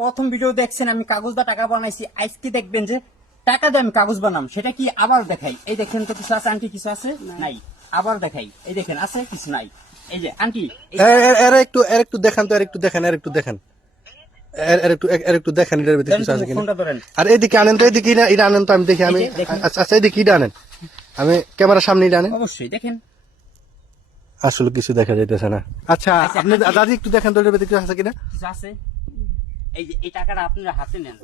প্রথম ভিডিও দেখছেন আমি কাগজ দা টাকা বানাইছি, আজকে দেখবেন যে টাকা দিয়ে আমি কাগজ বানাম, সেটা কি আবার দেখাই। এই দেখেন তো কিছু আছে আন্টি, কিছু আছে নাই, আবার দেখাই। এই দেখেন আছে কিছু নাই। এই যে আন্টি এর একটু দেখান তো, এর একটু দেখেন, এর একটু দেখেন, এর একটু দেখেন এটার ভিতরে কিছু আছে কিনা। ফোনটা ধরেন। আর এদিকে আনেন তো, এদিকে এটা আনেন তো, আমি দেখি। আমি আচ্ছা আচ্ছা, এদিকে এটা আনেন, আমি ক্যামেরার সামনে এটা আনেন। অবশ্যই দেখেন, আসলে কিছু দেখা যাইতেছে না। আচ্ছা আপনি দাদি একটু দেখেন তো, এটার ভিতরে কিছু আছে কিনা। কিছু আছে। এই যে এই টাকাটা আপনারা হাতে নেন,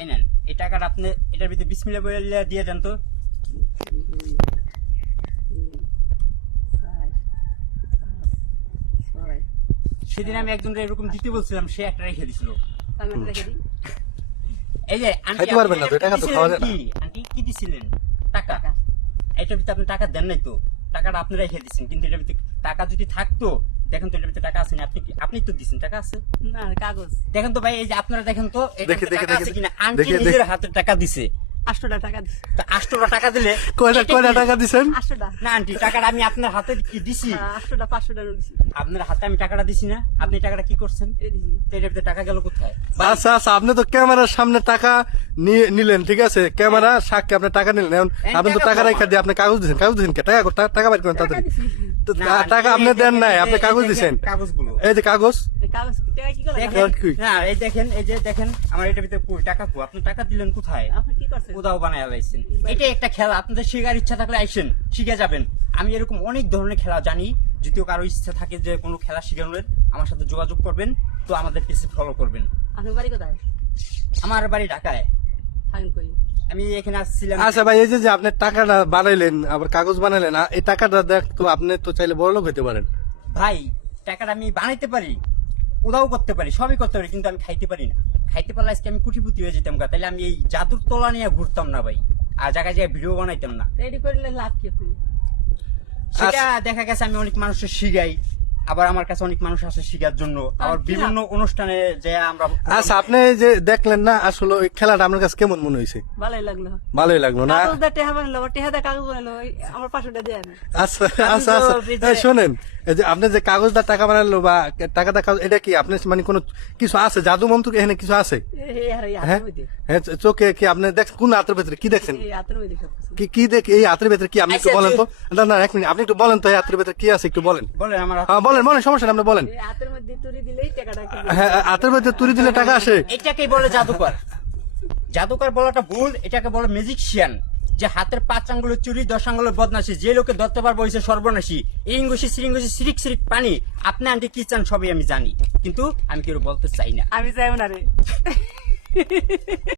এই নেন এই টাকাটা আপনি এটার ভিতরে বিসমিল্লাহ বলে দিয়ে দেন তো। সেদিন আমি একজনকে এরকম দিতে বলছিলাম, সে একটা রেখে দিছিল। এই যে আন্টি খাইতে পারবেন না তো, টাকা তো খাওয়া যায় না। আন্টি কি দিছিলেন? টাকা। এটার ভিতরে আপনি টাকা দেন নাই তো, টাকাটা আপনি রেখে দিচ্ছেন। কিন্তু এটার ভিতরে টাকা যদি থাকতো, দেখেন তো এটার ভিতরে টাকা আছে না। আপনি তো দিচ্ছেন, টাকা আছে না কাগজ। দেখেন তো ভাই, এই যে আপনারা দেখেন তো এটার দেখি, ভিতরে দেখি, টাকা আছে দেখি, কিনা। আন্টি দেখি, নিজের হাতে টাকা দিছে, 800 টাকা দিছে। 800 টাকা দিলে কয়টা এটা কয়টা কি? টাকা দিছেন? 800 টাকা। না আন্টি, টাকাটা আমি আপনার হাতে কি দিছি? 800 টাকা 500 টাকা দিছি। আপনার হাতে আমি টাকাটা দিছি না, আপনি টাকাটা কি করছেন? এই দিছি। তো এটার ভিতরে টাকা গেল কোথায়? আচ্ছা আচ্ছা, আপনি তো ক্যামেরার সামনে টাকা নিলেন, ঠিক আছে, ক্যামেরা সাক্ষী আপনি টাকা নিলেন। এখন আপনি তো টাকা রেখা দিয়ে আপনি কাগজ দিচ্ছেন, কাগজ দিচ্ছেন কে? টাকা বাইর করেন তাড়াতাড়ি। তো না, টাকা আপনি এই দেন নাই, দেখেন, আপনি কাগজ এই দিচ্ছেন। দেখেন কাগজগুলো। এই যে কাগজ, এই কাগজ টাকা কি করে? দেখেন, কি? না এই দেখেন, এই যে দেখেন আমার এটার ভিতরে কই টাকা কো? আপনি টাকা দিলেন কোথায়? আপনি কি করছেন? উদাও বানায় লাইছেন। এটা একটা খেলা, আপনাদের শেখার ইচ্ছা থাকলে আইসেন, শিখে যাবেন। আমি এরকম অনেক ধরনের খেলা জানি। যদিও কারো ইচ্ছা থাকে যে কোনো খেলা শিখানোর, আমার সাথে যোগাযোগ করবেন, তো আমাদের পেজে ফলো করবেন। আপনি বাড়ি কোথায়? আমার বাড়ি ঢাকায়, থাকেন কই? আমি এখানে আসছিলাম। আচ্ছা ভাই, এই যে আপনি টাকাটা বানাইলেন, আবার কাগজ বানাইলেন, এই টাকাটা দেখ তো, আপনি তো চাইলে বড় লোক হইতে পারেন। ভাই টাকাটা আমি বানাইতে পারি, উদাও করতে পারি, সবই করতে পারি, কিন্তু আমি খাইতে পারি না। খাইতে পারলে আজকে আমি কুটিপুতি হয়ে যেতাম গা। তাহলে আমি এই জাদুর তলা নিয়ে ঘুরতাম না ভাই, আর জায়গায় জায়গায় ভিডিও বানাইতাম না। রেডি করলে লাভ কি আপনি? সেটা দেখা গেছে আমি অনেক মানুষের শিখাই, আবার আমার কাছে অনেক মানুষ আসে শিখার জন্য, আবার কি বিভিন্ন অনুষ্ঠানে যে আমরা। আচ্ছা আপনি যে দেখলেন না, আসলে ওই খেলাটা আপনার কাছে কেমন মনে হয়েছে? ভালোই লাগলো। ভালোই লাগলো না? কাগজ দা টেহা বানালো, টেহা দা কাগজ বানালো, আমার 500 টাকা দেন। আচ্ছা আচ্ছা আচ্ছা, এই শোনেন, এই যে আপনি যে কাগজটা টাকা বানালো বা টাকাটা কাগজ, এটা কি আপনি মানে কোনো কিছু আছে, জাদু মন্ত্র এখানে কিছু আছে? এই আর এই হ্যাঁ হাতের মধ্যে। হ্যাঁ, চোখে কি আপনি দেখছেন? কোন হাতের ভেতরে কি দেখছেন? এই হাতের মধ্যে সব কিছু। কি কি দেখ, এই হাতের ভেতরে কি? আপনি একটু আচ্ছা, বলেন তো। না না, এক মিনিট, আপনি একটু বলেন তো, এই হাতের ভেতরে কি আছে একটু বলেন। বলে আমার হ্যাঁ বলেন বলেন, সমস্যা নেই, আপনি বলেন। এই হাতের মধ্যে তুলি দিলেই টাকাটা কি? হ্যাঁ, হাতের ভেতরে তুলি দিলে টাকা আসে? এটাকেই বলে জাদুকর। জাদুকর বলাটা ভুল, এটাকে বলে ম্যাজিকশিয়ান। যে হাতের 5 আঙ্গুলের চুরি, 10 আঙ্গুলের বদমাশি, যে লোকে ধরতে পারবো হইছে সর্বনাশী। ইঙ্গুশি সিরিঙ্গুশি সিরিক সিরিক পানি। আপনি আন্টি কি চান সবই আমি জানি, কিন্তু আমি কেউ বলতে চাই না। আমি যাইও না রে।